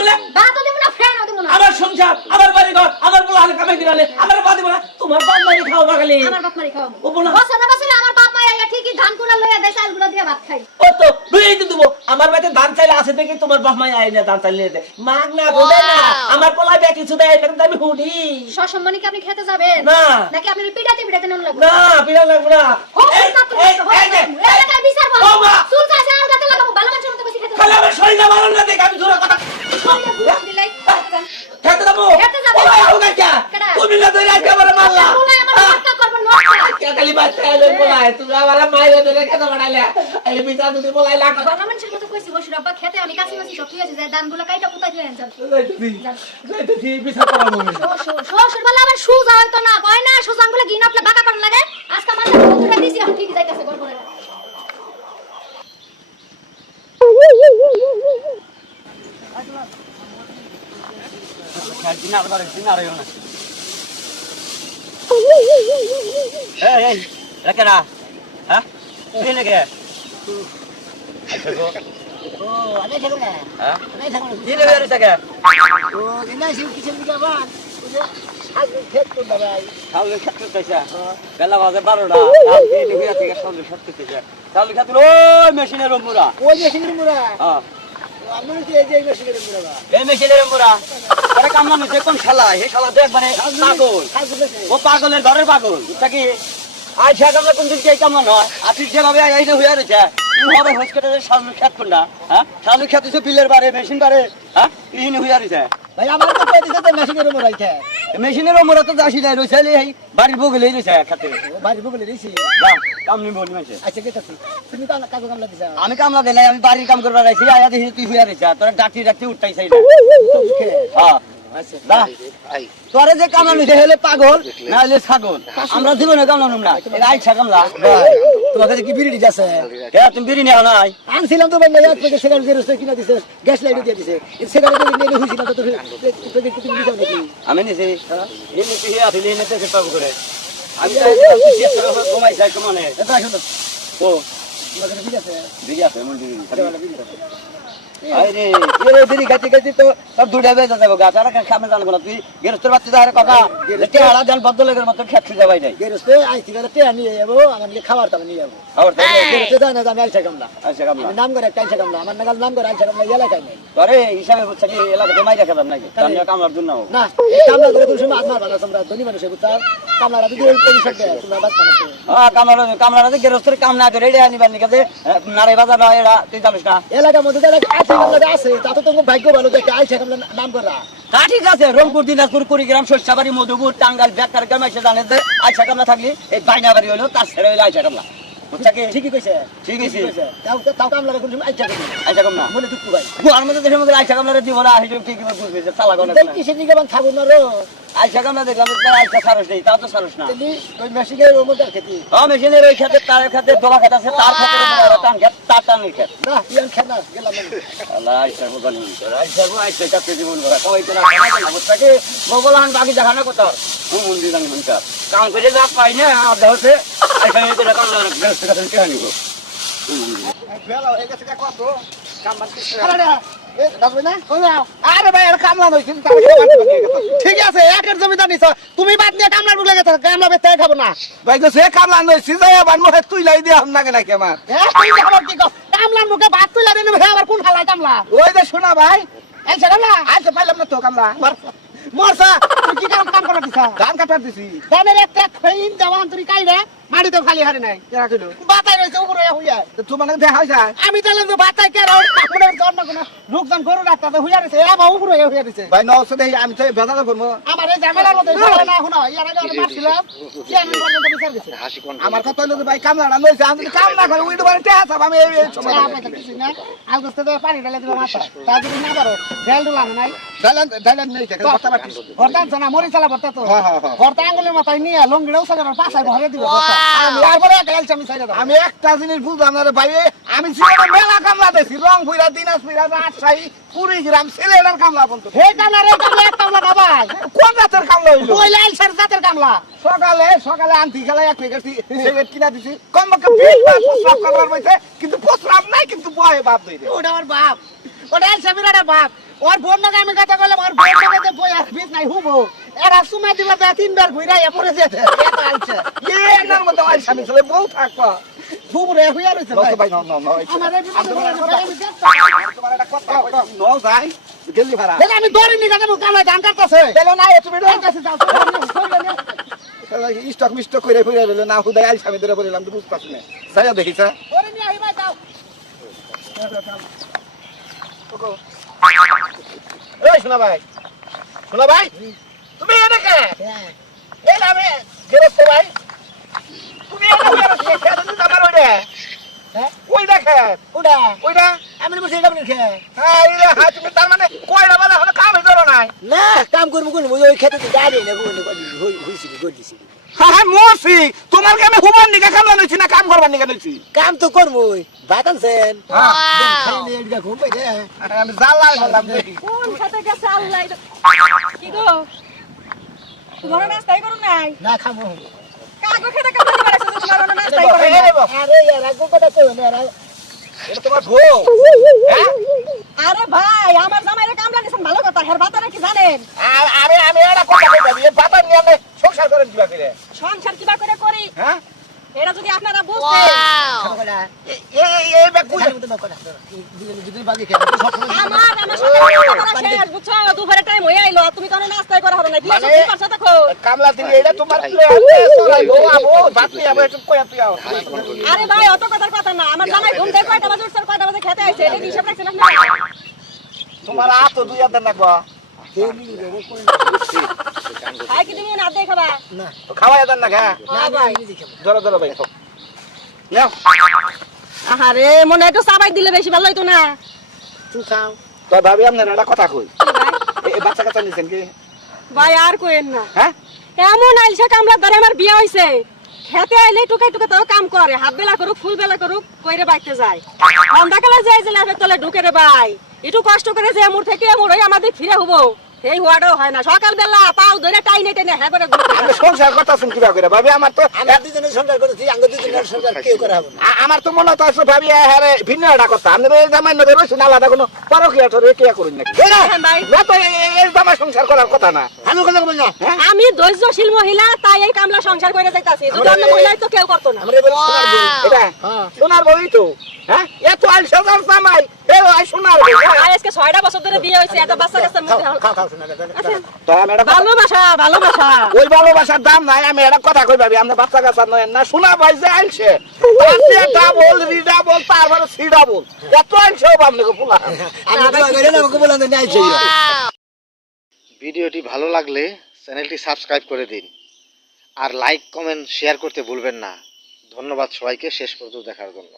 বলে বাদ দিমু না ফ্যানও দিমু না আমার সংসার আমার বাড়ি ঘর আমার বলা হলে কামাই দিরালে আমার বাদ দিবা তোমার বাপ মারি খাও বাগালে আমার বাপ মারি খাও ও বলা বছরে বছরে আমার বাপ মারি আইয়া ঠিকই ধান কুড়া লইয়া দেয় চালগুলো দিয়ে ভাত খাই ও তো দুই দিন দেবো আমার বাড়িতে ধান চাইলে আছে দেখি তোমার বাপ মাই আই না ধান চাইলে দে মাগ না বলে না আমার পোলা বে কিছু দেয় না কিন্তু আমি হুডি সসম্মানি কি আপনি খেতে যাবেন না নাকি আপনি পিটাতে নুন লাগবে না বিড়া লাগবে না এলাকার বিচার বল চুল চাষে আর গাতে লাগাবো ভালো মানুষের মতো বেশি খেতে খালা আমি শরীর না ভালো না দেখ আমি জোরে কথা দিলাই খেতে যাবো খেতে যাবো। ও ভাই হোগা কি তুমি না ধরে আজকে আমার মারলা বলে আমার হত্যা করব নষ্ট কে খালি বাচ্চা এলে বলাই তুমি আমার মাইরে ধরে খেতে বানাইলে এই বিচার যদি বলাই লাগ ভালো মানুষের মতো কইছি বসির আব্বা খেতে আমি কাছে মাছি সব ঠিক আছে যায় দানগুলো কাইটা কোথায় দিয়ে আনছেন যাইতেছি বিচার করাবো শ্বশুর বলে আবার সুজা হইতো না কয় না সুজাঙ্গুলো গিন আপনি বাঁকা করার লাগে আজকে মাথা বন্ধুরা দিছি এখন ঠিক যাইতাছে গড়গড়ে এই রাকেরা হ্যাঁ কি লাগে আচ্ছা গো ও আমি থাকো না হ্যাঁ আমি থাকো না কি লাগে রে সাকা ও দিনা সিউ কিছু দিবা বান আজ খেত তো ভাই চাউল খাতে চাইছা বেলা বাজে 12টা কাল দিন হইয়া থেকে চাউল খাতে চাইছা চাউল খাতে ওই মেশিনের মুরা ওই মেশিনের মুরা হ্যাঁ আমি কি এই যে মেশিনের মুরা বা এই মেশিনের মুরা আরে কামনা নিতে কোন শালা এই শালা তো একবারে পাগল ও পাগলের ঘরের পাগল বুঝছা কি আজ কামলা কোন দিন কামলা নয় আপনি যেভাবে এইটা হইয়া রয়েছে হবে হসপিটালে শালু খেত কোনটা হ্যাঁ শালু খেত হচ্ছে বিলের বারে মেশিন বারে হ্যাঁ ইনি হইয়া রয়েছে ভাই আমার তো কই দিতে তো মেশিনের মুরা আইছে মেশিনের মুরা তো আসি নাই রয়েছে এই বাড়ির বগলেই রয়েছে খাতে বাড়ি বগলে দিছি না কাম নি বলি মাসে আচ্ছা গেতাছি তুমি তো কাগজ কামলা দিছা আমি কামলা দিলাই আমি বাড়ির কাম করবার আইছি আয়া দেখি তুই হইয়া রয়েছে তোরা ডাটি ডাটি উঠাইছাই হ্যাঁ আচ্ছা দা তোরে যে কামলা নিতে হলে পাগল না হলে ছাগল আমরা জীবনে কামলা নুম না এই আইছা কামলা তোমার কাছে কি বিড়ি দিছে কে তুমি বিড়ি নেও নাই আনছিলাম তো ভাই এক প্যাকেট সিগারেট দিয়ে রসে কিনা দিছে গ্যাস লাইট দিয়ে দিছে এই সিগারেট নিয়ে হইছিল তো প্যাকেট তুমি দিছো নাকি আমি নিছি এই নিছি হে আছি নিতে সে পাবো করে আমি তো ঘুমাই যাই কমানে এটা শুনো ও তোমার কাছে ঠিক আছে বিড়ি আছে মন বিড়ি বিড়ি আছে আরে এরে বিড়ি গাতি গাতি তো সব দুড়ে বেজা যাবো গাছ আর খামে জানবো না তুই গেরস্তের বাচ্চা দাঁড়ে কথা তে আড়া জান বদলের মতো খেতে যাবাই নাই গেরস্তে আইছি গেলে তে নিয়ে যাবো আমাকে খাবার দাবার নিয়ে যাবো আর তাই গেরস্তে জানে আমি আইসা কামলা আচ্ছা কামলা আমি নাম করে একটা আইসা কামলা আমার নাগাল নাম করে আইসা কামলা এলাকায় নাই আরে হিসাবে বুঝছ কি এলাকাতে মাই রাখা নাকি কারণ কামলার জন্য না এই কামলা ধরে তুমি সময় আত্মার ভালো তোমরা ধনী মানুষ বুঝছো কামলারা যদি ওই পরিষদ দেয় তোমরা বাস কামাতে হ্যাঁ কামলার যে গেরস্তের কাম না করে রেডি আনিবার নিকে যে নারে বাজার না এরা তুই জানিস না এলাকার মধ্যে যারা আছে কামলা আছে তা তো তোমার ভাগ্য ভালো দেখে আইসা কামলা নাম করা তা ঠিক আছে রংপুর দিনাজপুর কুড়িগ্রাম শস্যাবাড়ি মধুপুর টাঙ্গাইল বেকার গ্রাম এসে জানে যে আইসা কামলা থাকলি এই বাইনা বাড়ি হলো তার ছেড়ে হইলো আইসা কামলা বুঝছা কি ঠিকই কইছে ঠিক আছে তাও কামলা কোন সময় আইসা কামলা আইসা কামলা মনে দুঃখ ভাই গোয়ার মধ্যে দেশের মধ্যে আইসা কামলার জীবন আসলে ঠিক বুঝবে যে চালা গনে কিসের নিকে বান খাবো না রো আইসা কামলা দেখলাম আইসা সারস নেই তাও তো সারস না ওই মেশিনের ওমদার খেতি হ্যাঁ মেশিনের ওই খেতে তার খেতে দোলা খেতে আছে তার খেতে টান খেত তার টানের খেত না ইয়ান খেনা গেলাম আল্লাহ আইসা বলবেন আইসা আইসা কাছে জীবন ভরা কই তো না না বুঝছাকে বগলান বাকি দেখানো কত ও মন্দির জানি মনটা কাম করে যা পাই না আর ধরছে আইসা এই করে কাম লাগে ব্যস্ত কথা কি আনিব বেলা হয়ে গেছে কত কাম বাকি আরে এ দাবই না কই যাও আরে ভাই আর কামলা নইছিস ঠিক আছে একের জমিদার নিছ তুমি বাদ নিয়ে কামলা ঢুকে গেছ কামলা বেতে খাবো না ভাই তো সে কামলা নইছি যাই আবার মুখে তুই লাই দিয়া হন নাকি নাকি আমার তুই খাবার কি কর কামলার মুখে ভাত তুইলা দিন ভাই আবার কোন খালাই কামলা ওই যে শোনা ভাই এই কামলা আজকে পাইলাম না তো কামলা মরসা তুই কি কাম করা দিছ ধান কাটার দিছি ধানের একটা খইন জওয়ান তুই কাইরা মাটিতে খালি হারে নাই কেরা কইলো বাতাই রইছে উপরে হইয়া তো মানে দেখা হইছে আমি তাহলে তো বাতাই কে রাও আপনার জন্য কোন লোকজন গরু রাখতে হইয়া রইছে এবা উপরে হইয়া রইছে ভাই নওছে দেই আমি তো বেজাল করব আমার এই ঝামেলার মধ্যে ঝামেলা না হনো ইয়ার আগে আমি মারছিলাম কি আমি পর্যন্ত বিচার দিছি আমার কথা হইলো যে ভাই কামলা নইছে আমি যদি কাম না করে উইটো বাড়ি টেহা সব আমি এই সময় কিছু না আগস্টে তো পানি ঢেলে দিবা মাথা তা যদি না পারো জেল ডুলানো নাই ডাইলেন নেই কেন কথা বাকি ভর্তা জানা মরি চালা ভর্তা তো হ্যাঁ, হ্যাঁ, হ্যাঁ। ভর্তা আঙ্গুলের মাথায় নিয়ে লঙ্গিড়াও সাজানোর পাশায় ভরে দিব তারপরে এলছি আমি সাইডে আমি একটা জিনিস বুঝলাম না রে ভাই আমি জীবনে মেলা কামলা দেখছি রংপুরা দিনাজপুরা রাজশাহী কুড়িগ্রাম সিলেটের কামলা বলতো হে কামলা রে কামলা এক কামলা খাবাই কোন জাতের কামলা হইলো ওই লাল সার জাতের কামলা সকালে আনতি খেলা এক প্যাকেট সিগারেট কিনা দিছি কমপক্ষে 20 বার প্রস্রাব করবার হইছে কিন্তু প্রস্রাব নাই কিন্তু বয়ে বাপ দইরে ওটা আমার বাপ ওটা সাবিরার বাপ ওর বোন নাকি আমি কথা বললাম ওর বোন নাকি যে বই আর বিষ নাই হুবো এরা সুমা দিবা তা তিনবার ঘুরে পড়ে যেতে এত আলছে এনার মতো আইস আমি ছেলে বউ থাকবা হুবরে হইয়া রইছে ভাই ভাই ন আমার এই তোমার একটা কথা ন যাই গেলি ভাড়া দেখো আমি দৌড়ি নিয়ে যাবো কামলা ধান কাটতেছে তাহলে না তুমি তোর কাছে যাও স্টক মিস্টক করে ফিরে রইল না হুদাই আইস আমি ধরে বললাম তো বুঝতে পারছি না যাইয়া দেখিস দৌড়ি নিয়ে আইবা যাও এই শোনা ভাই তুমি এটা কে এই নামে গেরস্তে ভাই তুমি এটা গেরস্তে খেতে দিতে আমার ওইটা হ্যাঁ ওই দেখে ওটা ওইটা আমি বসে গাবনি খে হ্যাঁ এই হ্যাঁ তুমি তার মানে কয়টা বাজে এখন কাম হইতো নাই না কাম করব কোন ওই খেতে গাড়ি না কোন হইছি গড়িছি হ্যাঁ হ্যাঁ মরছি তোমার কি আমি হুবার নিকা কামলা নইছি না কাম করবার নিকা নইছি কাম তো করবই বাতান সেন হ্যাঁ খাইলে এদিকে ঘুম পাই দে আমি জ্বালাই বললাম দেখি কোন খেতে গেছে আল্লাহ কি গো তোমার নাস্তাই করো নাই না খামো কাগো খেতে কামড়ে দিবার আছে তোমার নাস্তাই করো এই নেবো আরে यार আগো কথা কই না আর এটা তোমার বউ হ্যাঁ আরে ভাই আমার জামাইরে কামড়া দিছেন ভালো কথা হের বাতারা কি জানেন আরে আমি এটা কথা কইতাছি এই পাতা নিয়ে আমি সংসার করেন দিবা করে সংসার কিবা করে করি হ্যাঁ এরা যদি আপনারা বুঝতেন খাওয়া এই বে কই খালি মতো না কথা দুদিন বাজি খেয়ে সব আমার সকালে শেষ বুঝছো দুপুরে টাইম হয়ে আইলো তুমি তো নাস্তাই করা হবে না কি আছে কি করছ দেখো কামলা দিলি এটা তোমার সরাইবো আবো ভাত নিয়ে আবো একটু কইয়া তুই আও আরে ভাই অত কথার কথা না আমার জামাই ঘুম থেকে কয়টা বাজে উঠছে কয়টা বাজে খেতে আইছে এটা হিসাব রাখছেন আপনি তোমার হাত তো দুই হাত রাখবো খাই কি তুমি না দে খাবা না তো খাওয়াই দেন না খা হ্যাঁ ভাই ধরো ধরো ভাই খাও নাও আরে মনে একটু সাবাই দিলে বেশি ভালো হইতো না তুই খাও তো ভাবি আপনার একটা কথা কই কি ভাই এই বাচ্চা কাচ্চা নিছেন কি ভাই আর কোয়েন না হ্যাঁ এমন আইলছে কামলার দ্বারা আমার বিয়ে হইছে খেতে আইলে টুকাই টুকাই তাও কাম করে হাত বেলা করুক ফুল বেলা করুক কইরে বাইতে যায় সন্ধ্যাকালে যাই যে লাভের তলে ঢুকে রে ভাই একটু কষ্ট করে যে এমুর থেকে এমুর হয়ে আমাদের ফিরে হবো এই হওয়াটাও হয় না সকাল বেলা পাও ধরে টাইনে টেনে হ্যাঁ করে ঘুরতে আমি সংসার করতেছেন কিবা করে ভাবি আমার তো আমরা দুজনে সংসার করেছি আঙ্গ দুজনের সংসার কেউ করা হবে না আমার তো মনে হচ্ছে ভাবি হ্যাঁ ভিন্ন একটা কথা আমি এই জামাই নবে রয়েছেন আলাদা কোনো পরকিয়া টরে কিয়া করুন নাকি হ্যাঁ ভাই না তো এই জামাই সংসার করার কথা না আমি কথা বল না আমি ধৈর্যশীল মহিলা তাই এই কামলা সংসার করে যাইতাছি যদি অন্য মহিলাই তো কেউ করতো না আমরা এবার সোনার বউ এটা হ্যাঁ সোনার বই তো হ্যাঁ এত আইল সাজার জামাই এই সোনার বই আর আজকে 6টা বছর ধরে বিয়ে হইছে এত বাচ্চা কাচ্চার মধ্যে খাও খাও সোনার তো আমি একটা ভালোবাসা ভালোবাসা ওই ভালোবাসার দাম নাই আমি একটা কথা কই ভাবি আমরা বাচ্চা কাচ্চা নয় না শোনা ভাই যে আইলছে ডাবল রিডাবল তারপরে সিডাবল এত আইলছে আপনি পোলা আমি তো আগে না আমাকে বলা নাই আইছে ভিডিওটি ভালো লাগলে চ্যানেলটি সাবস্ক্রাইব করে দিন আর লাইক কমেন্ট শেয়ার করতে ভুলবেন না। ধন্যবাদ সবাইকে শেষ পর্যন্ত দেখার জন্য।